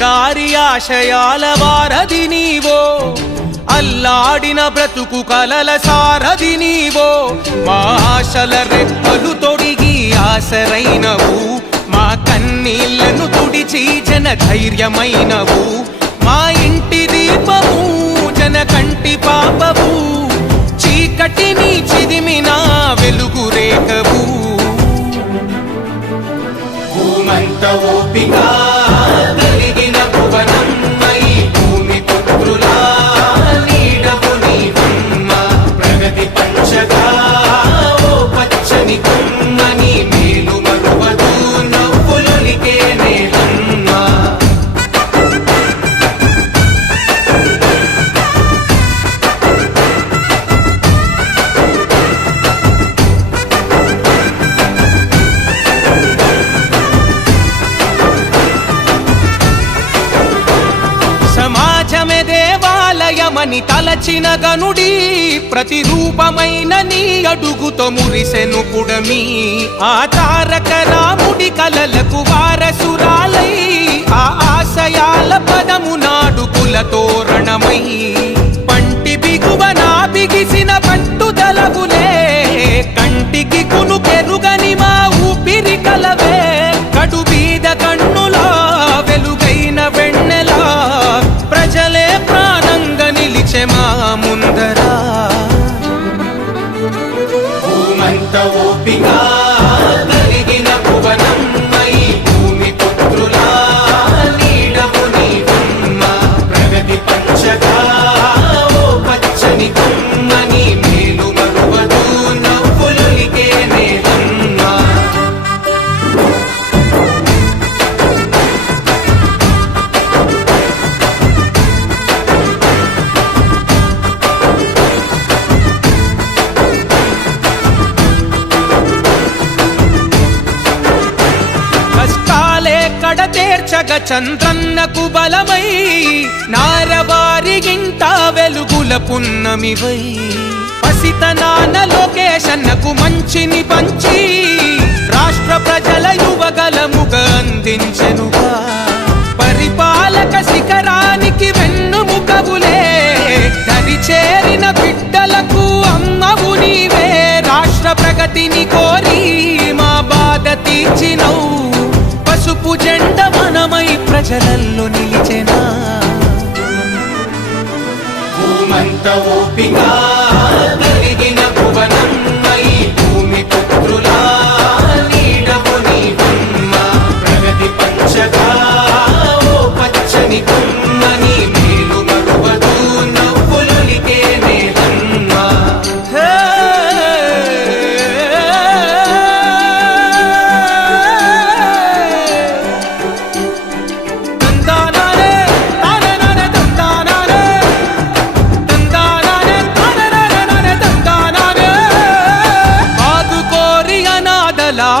గారి ఆశయాల వారధి నీవో. అల్లాడిన బ్రతుకు కలల సారధి నీవో. మా ఆశల రెప్పలు తొడిగి ఆసరైనవు మా కన్నీళ్ళను తుడిచి జన ధైర్యమైనవు మా ఇంటి దీపము జన కంటి పాపవు చీకటిని చిదిమిన వెలుగు రేఖవు. భూమంత ఓపిక దేవాలయమని తలచిన గనుడి ప్రతిరూపమైన నీ అడుగుతో మురిసెను పుడమి ఆ తారక రాముడి కలలకు వారసురాలై ఆ ఆశయాల పదము నాడు కుల తోరణమై. ముందరా భూమంత ఓపిక తీర్చగ చంద్రన్నకు బలమై నారవారి వెలుగుల పున్నమివై. పసితనాన లోకేశన్నకు మంచిని పంచి రాష్ట్ర ప్రజల యువగలముగ అందించెనుగా పరిపాలక శిఖరానికి వెన్నుముకవులే దరి చేరిన బిడ్డలకు అమ్మవు నీవే. రాష్ట్ర ప్రగతిని కో ప్రజలల్లో నిలిచెనా? భూమంత ఓపిక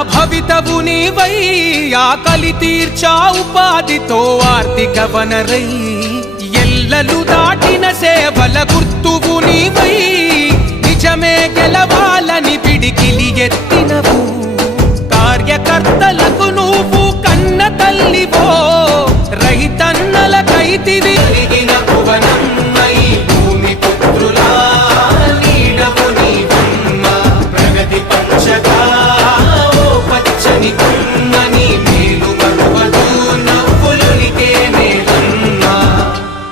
భవితవు నీవై ఆకలి తీర్చా ఉపాధితో ఆర్థిక వనరై. ఎల్లలు దాటిన సేవల గుర్తువు నీవై నిజమే గెలవా